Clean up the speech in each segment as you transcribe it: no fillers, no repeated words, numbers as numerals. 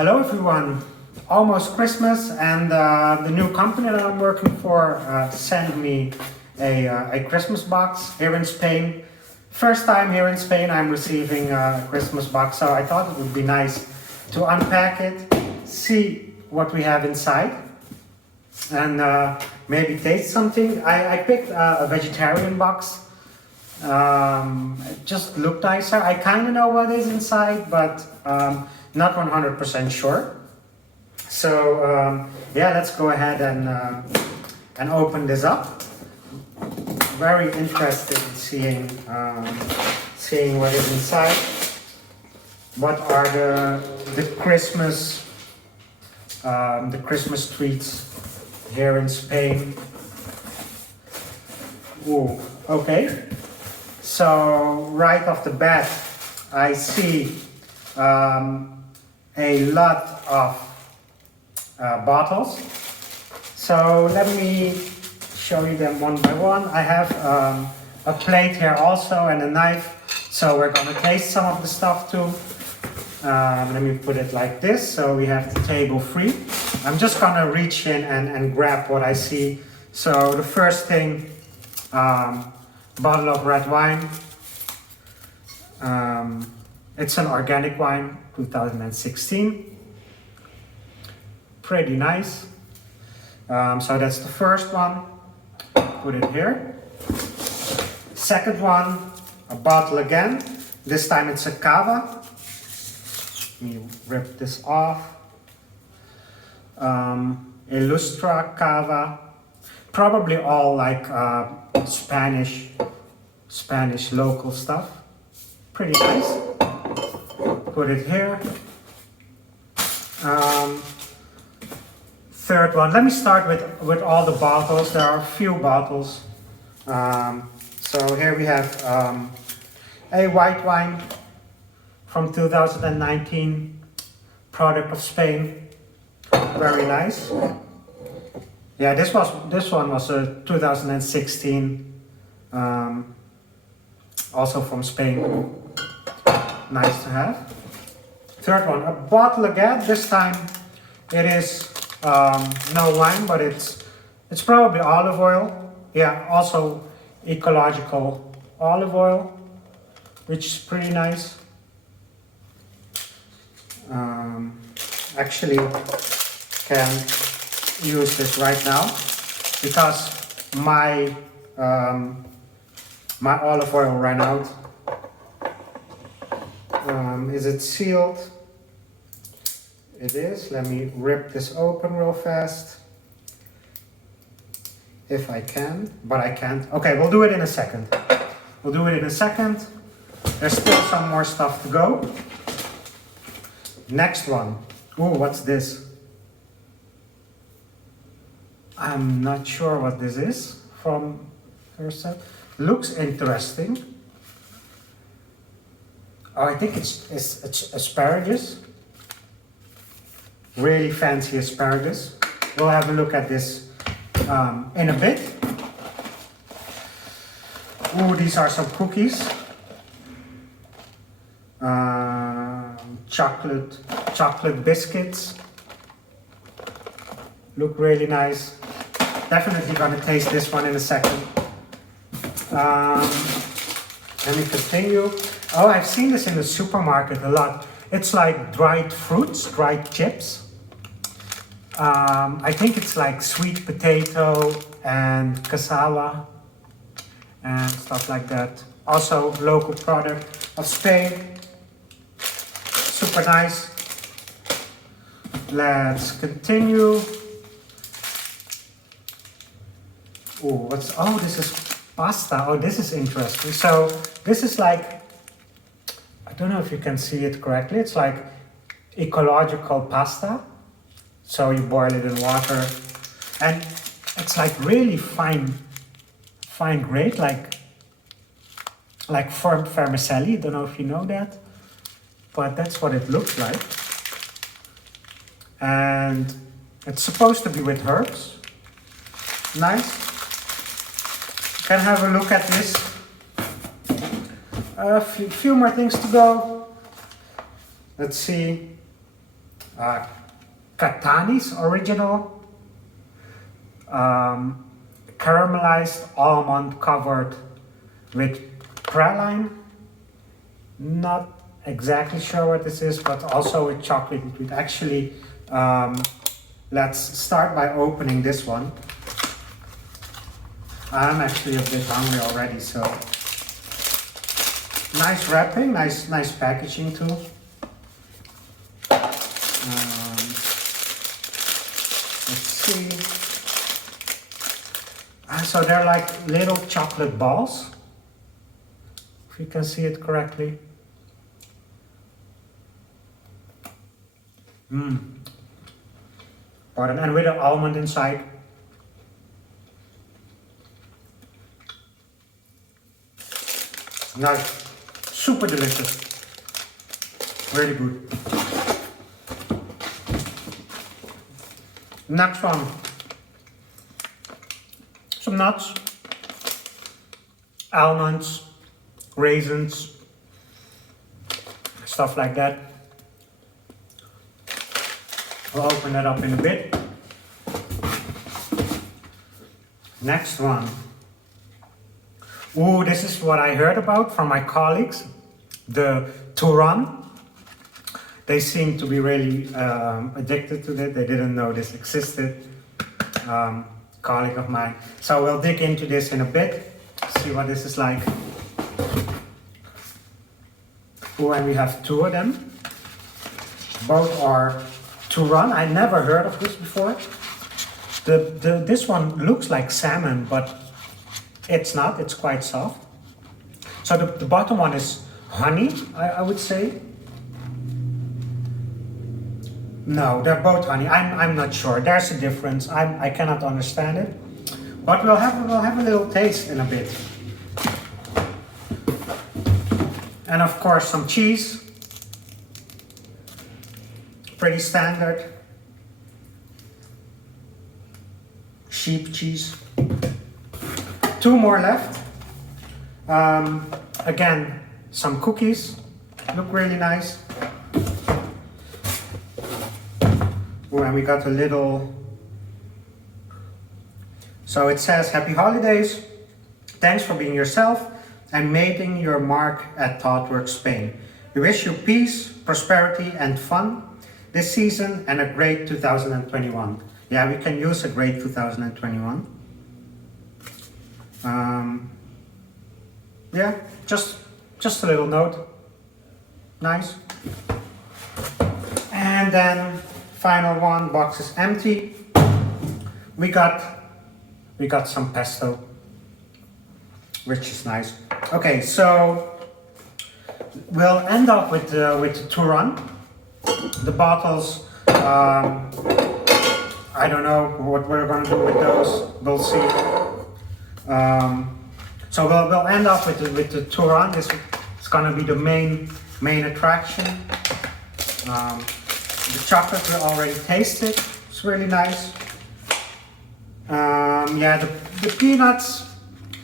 Hello everyone, almost Christmas and the new company that I'm working for sent me a Christmas box here in Spain. First time here in Spain I'm receiving a Christmas box, so I thought it would be nice to unpack it, see what we have inside and maybe taste something. I picked a vegetarian box. It just looked nicer. I kind of know what is inside, but not 100% sure. So yeah, let's go ahead and open this up. Very interested in seeing what is inside. What are the Christmas treats here in Spain? Ooh, okay. So right off the bat, I see a lot of bottles. So let me show you them one by one. I have a plate here also and a knife. So we're gonna taste some of the stuff too. Let me put it like this, so we have the table free. I'm just gonna reach in and grab what I see. So the first thing, bottle of red wine. It's an organic wine, 2016. Pretty nice. So that's the first one. Put it here. Second one, a bottle again. This time it's a cava. Let me rip this off. Illustra cava. Probably all like Spanish local stuff. Pretty nice. Put it here. Third one. Let me start with all the bottles. There are a few bottles. So here we have a white wine from 2019, product of Spain. Very nice. Yeah, this one was a 2016, also from Spain. Nice to have. Third one, a bottle again. This time it is no wine, but it's probably olive oil. Yeah, also ecological olive oil, which is pretty nice. Actually, can use this right now because my olive oil ran out. Is it sealed? It is. Let me rip this open real fast. If I can, but I can't. Okay, we'll do it in a second. We'll do it in a second. There's still some more stuff to go. Next one. Ooh, what's this? I'm not sure what this is from first set. Looks interesting. Oh, I think it's asparagus. Really fancy asparagus. We'll have a look at this in a bit. Ooh, these are some cookies. Chocolate biscuits. Look really nice. Definitely gonna taste this one in a second. Let me continue. Oh, I've seen this in the supermarket a lot. It's like dried fruits, dried chips. I think it's like sweet potato and cassava and stuff like that. Also local product of Spain. Super nice. Let's continue. Oh, this is pasta. Oh, this is interesting. So this is like, I don't know if you can see it correctly. It's like ecological pasta. So you boil it in water and it's like really fine grade, like firm vermicelli. Don't know if you know that, but that's what it looks like. And it's supposed to be with herbs. Nice. You can have a look at this. A few more things to go. Let's see. Katani's original caramelized almond covered with praline. Not exactly sure what this is, but also with chocolate. Actually, let's start by opening this one. I'm actually a bit hungry already, so nice wrapping, nice packaging too. Let's see. So they're like little chocolate balls, if you can see it correctly. Pardon, and with an almond inside. Nice, super delicious, really good. Next one, some nuts, almonds, raisins, stuff like that. We'll open that up in a bit. Next one. Ooh, this is what I heard about from my colleagues, the Turan. They seem to be really addicted to it. They didn't know this existed. Colleague of mine. So we'll dig into this in a bit, see what this is like. Ooh, and we have two of them. Both are Turan. I never heard of this before. This one looks like salmon, but it's not, it's quite soft. So the bottom one is honey, I would say. No, they're both honey. I'm not sure. There's a difference. I cannot understand it. But we'll have a little taste in a bit. And of course some cheese. Pretty standard. Sheep cheese. Two more left. Again, some cookies. Look really nice. Oh, and we got a little... So it says, Happy Holidays. Thanks for being yourself and making your mark at ThoughtWorks Spain. We wish you peace, prosperity and fun this season and a great 2021. Yeah, we can use a great 2021. Yeah, just a little note. Nice. And then final one, box is empty. We got some pesto, which is nice. Okay, so we'll end up with the Turan. The bottles, I don't know what we're going to do with those. We'll see. So we'll end up with the Turan. This is going to be the main attraction. The chocolate we already tasted. It's really nice. Yeah, the peanuts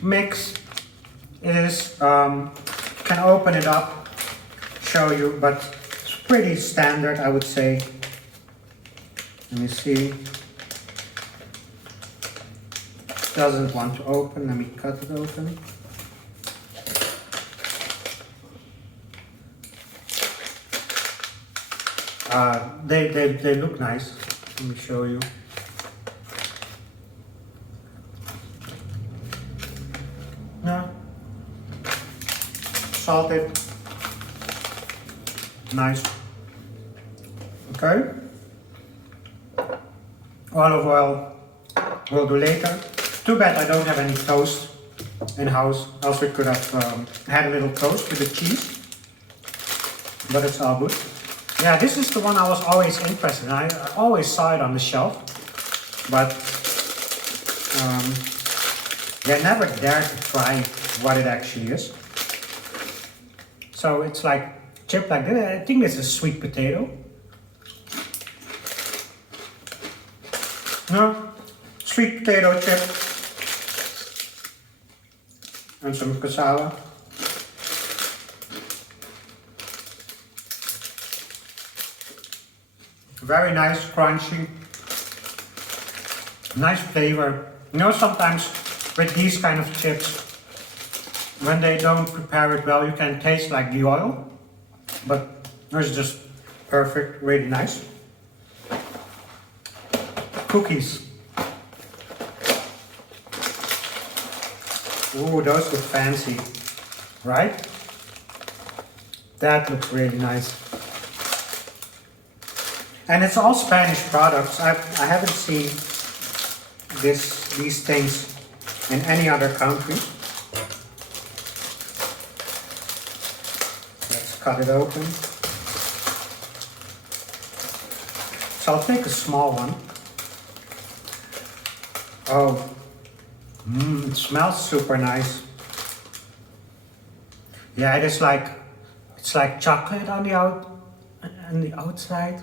mix is can open it up, show you, but it's pretty standard, I would say. Let me see. Doesn't want to open. Let me cut it open. They look nice. Let me show you. No. Salted. Nice. Okay. Olive oil we'll do later. Too bad I don't have any toast in house, else we could have had a little toast with the cheese. But it's all good. Yeah, this is the one I was always interested in. I always saw it on the shelf, but I never dared to try what it actually is. So it's like chip like this. I think this is sweet potato. No, sweet potato chip and some cassava. Very nice, crunchy, nice flavor. You know, sometimes with these kind of chips, when they don't prepare it well, you can taste like the oil, but it's just perfect, really nice. Cookies. Ooh, those look fancy, right? That looks really nice. And it's all Spanish products. I haven't seen these things in any other country. Let's cut it open. So I'll take a small one. Oh, it smells super nice. Yeah, it's like chocolate on the outside,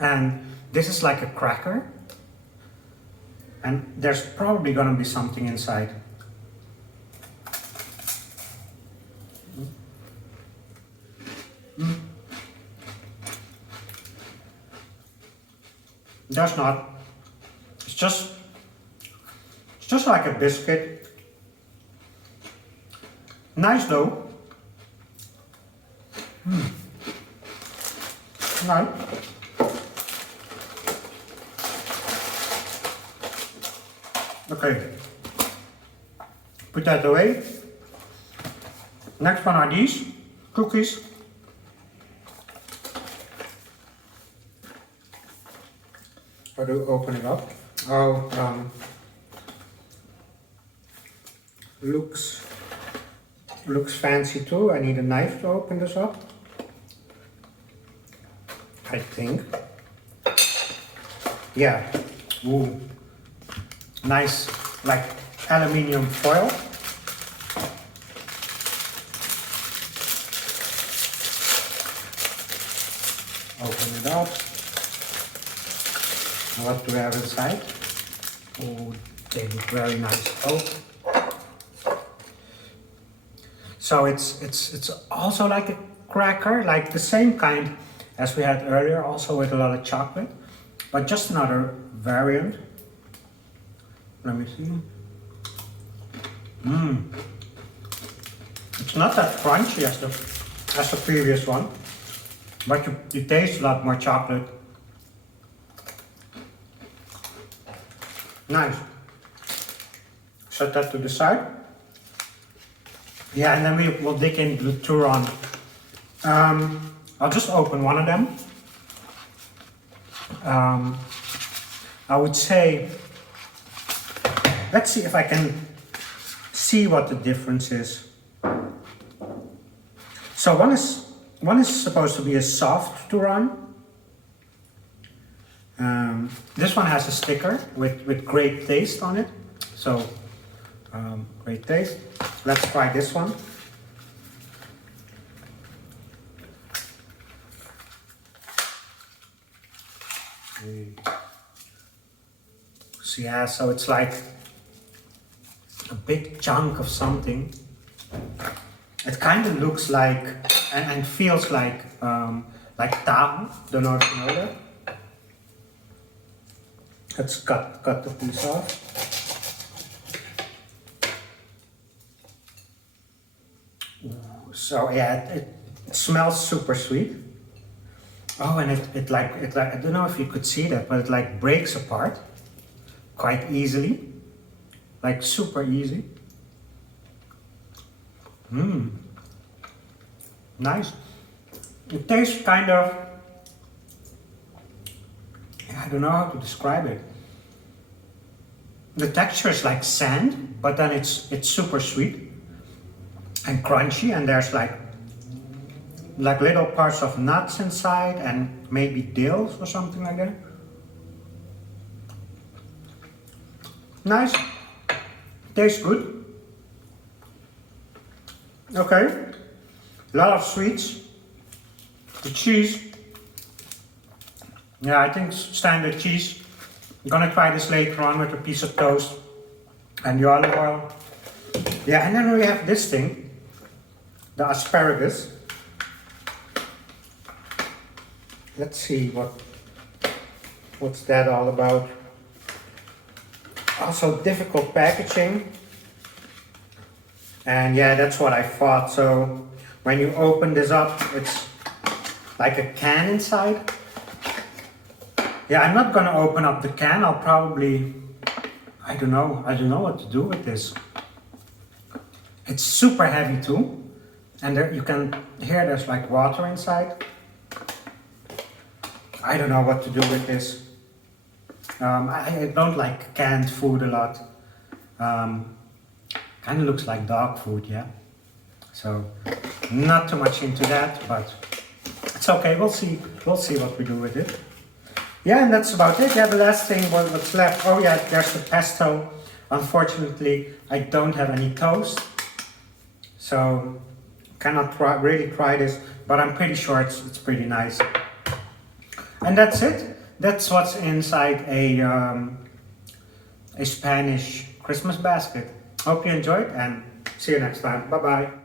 and this is like a cracker, and there's probably gonna be something inside. There's not. It's just like a biscuit. Nice though. Nice. Okay. Put that away. Next one are these cookies. How do you open it up? Oh, looks fancy too. I need a knife to open this up, I think. Yeah. Ooh. Nice, like aluminium foil. Open it up. What do we have inside? Oh, they look very nice. Oh. So it's also like a cracker, like the same kind as we had earlier, also with a lot of chocolate, but just another variant. Let me see. It's not that crunchy as the previous one, but you taste a lot more chocolate. Nice. Set that to the side. Yeah, and then we will dig into the Turon. I'll just open one of them. I would say, let's see if I can see what the difference is. So one is supposed to be a soft Turon. This one has a sticker with great taste on it. So great taste. Let's try this one. So yeah, so it's like a big chunk of something. It kind of looks like and feels like tahu. Don't know if you know that. Let's cut the piece off. So yeah, it smells super sweet. Oh, and it like I don't know if you could see that, but it like breaks apart quite easily, like super easy. Nice. It tastes kind of, I don't know how to describe it. The texture is like sand, but then it's super sweet and crunchy, and there's like little parts of nuts inside and maybe dills or something like that. Nice. Tastes good. Okay. A lot of sweets. The cheese. Yeah, I think standard cheese. I'm gonna try this later on with a piece of toast and the olive oil. Yeah, and then we have this thing, the asparagus. let's see what's that all about. Also difficult packaging. And yeah, that's what I thought. So when you open this up, it's like a can inside. Yeah, I'm not gonna open up the can. I'll probably, I don't know what to do with this. It's super heavy too. And there, you can hear there's like water inside. I don't know what to do with this. I don't like canned food a lot. Kind of looks like dog food, yeah. So not too much into that, but it's okay. We'll see what we do with it. Yeah, and that's about it. Yeah, the last thing what's left. Oh yeah, there's the pesto. Unfortunately, I don't have any toast, so cannot really try this. But I'm pretty sure it's pretty nice. And that's it. That's what's inside a Spanish Christmas basket. Hope you enjoyed and see you next time. Bye bye.